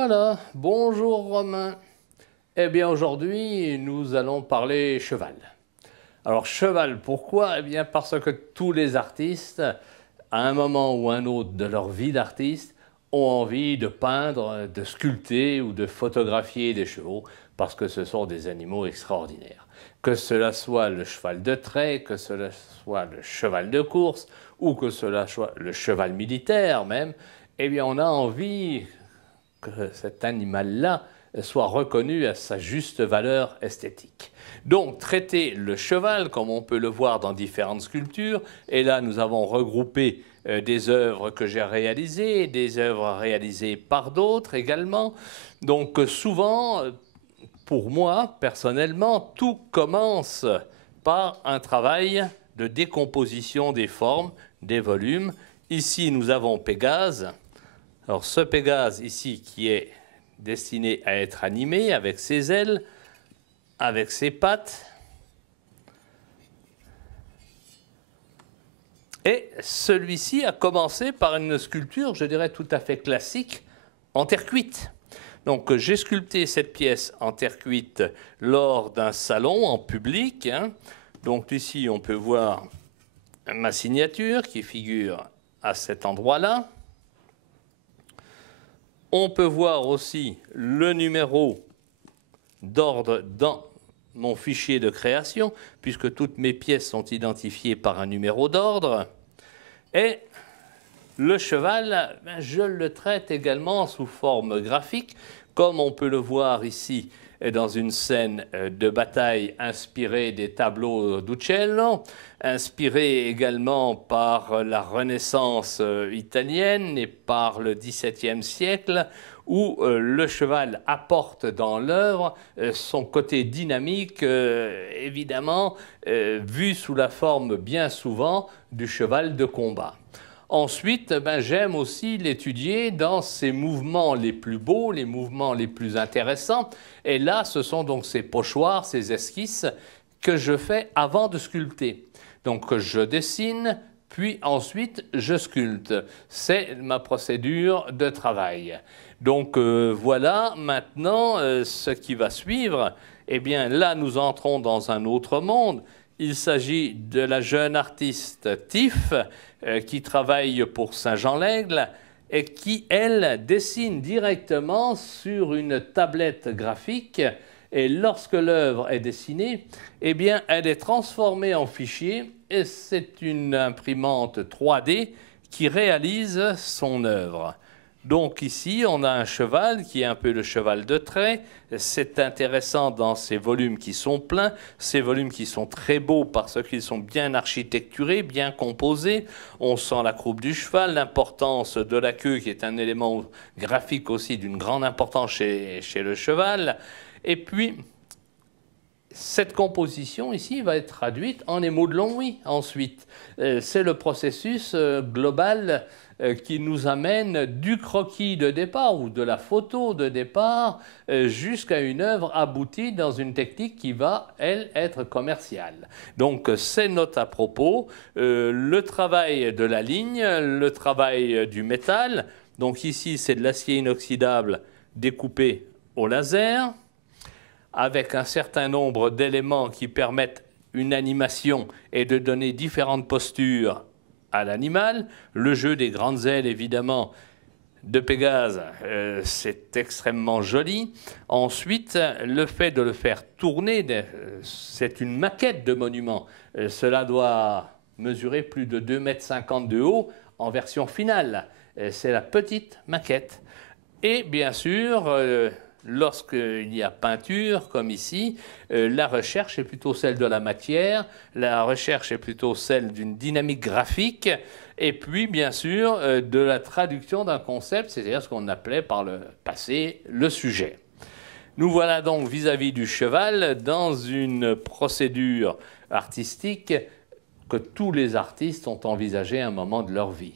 Voilà, bonjour Romain. Eh bien aujourd'hui, nous allons parler cheval. Alors cheval, pourquoi? Eh bien parce que tous les artistes, à un moment ou un autre de leur vie d'artiste, ont envie de peindre, de sculpter ou de photographier des chevaux parce que ce sont des animaux extraordinaires. Que cela soit le cheval de trait, que cela soit le cheval de course ou que cela soit le cheval militaire même, eh bien on a envie que cet animal-là soit reconnu à sa juste valeur esthétique. Donc, traiter le cheval, comme on peut le voir dans différentes sculptures, et là nous avons regroupé des œuvres que j'ai réalisées, des œuvres réalisées par d'autres également. Donc souvent, pour moi, personnellement, tout commence par un travail de décomposition des formes, des volumes. Ici, nous avons Pégase. Alors ce Pégase ici qui est destiné à être animé avec ses ailes, avec ses pattes. Et celui-ci a commencé par une sculpture, je dirais tout à fait classique, en terre cuite. Donc j'ai sculpté cette pièce en terre cuite lors d'un salon en public. Donc ici on peut voir ma signature qui figure à cet endroit-là. On peut voir aussi le numéro d'ordre dans mon fichier de création, puisque toutes mes pièces sont identifiées par un numéro d'ordre. Et le cheval, je le traite également sous forme graphique, comme on peut le voir ici dans une scène de bataille inspirée des tableaux d'Uccello, inspirée également par la Renaissance italienne et par le XVIIe siècle, où le cheval apporte dans l'œuvre son côté dynamique, évidemment, vu sous la forme bien souvent du cheval de combat. Ensuite, j'aime aussi l'étudier dans ses mouvements les plus beaux, les mouvements les plus intéressants. Et là, ce sont donc ces pochoirs, ces esquisses que je fais avant de sculpter. Donc je dessine, puis ensuite je sculpte. C'est ma procédure de travail. Donc voilà maintenant ce qui va suivre. Eh bien là, nous entrons dans un autre monde. Il s'agit de la jeune artiste Tiff qui travaille pour Saint-Jean-l'Aigle et qui, elle, dessine directement sur une tablette graphique. Et lorsque l'œuvre est dessinée, eh bien, elle est transformée en fichier et c'est une imprimante 3D qui réalise son œuvre. Donc ici, on a un cheval qui est un peu le cheval de trait. C'est intéressant dans ces volumes qui sont pleins, ces volumes qui sont très beaux parce qu'ils sont bien architecturés, bien composés. On sent la croupe du cheval, l'importance de la queue qui est un élément graphique aussi d'une grande importance chez le cheval. Et puis, cette composition ici va être traduite en émaux de Longwy ensuite. C'est le processus global qui nous amène du croquis de départ ou de la photo de départ jusqu'à une œuvre aboutie dans une technique qui va, elle, être commerciale. Donc, ces notes à propos, le travail de la ligne, le travail du métal. Donc ici, c'est de l'acier inoxydable découpé au laser, avec un certain nombre d'éléments qui permettent une animation et de donner différentes postures à l'animal. Le jeu des grandes ailes, évidemment, de Pégase, c'est extrêmement joli. Ensuite, le fait de le faire tourner, c'est une maquette de monument. Cela doit mesurer plus de 2,50 m de haut en version finale. C'est la petite maquette. Et bien sûr, lorsqu'il y a peinture, comme ici, la recherche est plutôt celle de la matière, la recherche est plutôt celle d'une dynamique graphique, et puis, bien sûr, de la traduction d'un concept, c'est-à-dire ce qu'on appelait par le passé le sujet. Nous voilà donc vis-à-vis du cheval dans une procédure artistique que tous les artistes ont envisagée à un moment de leur vie.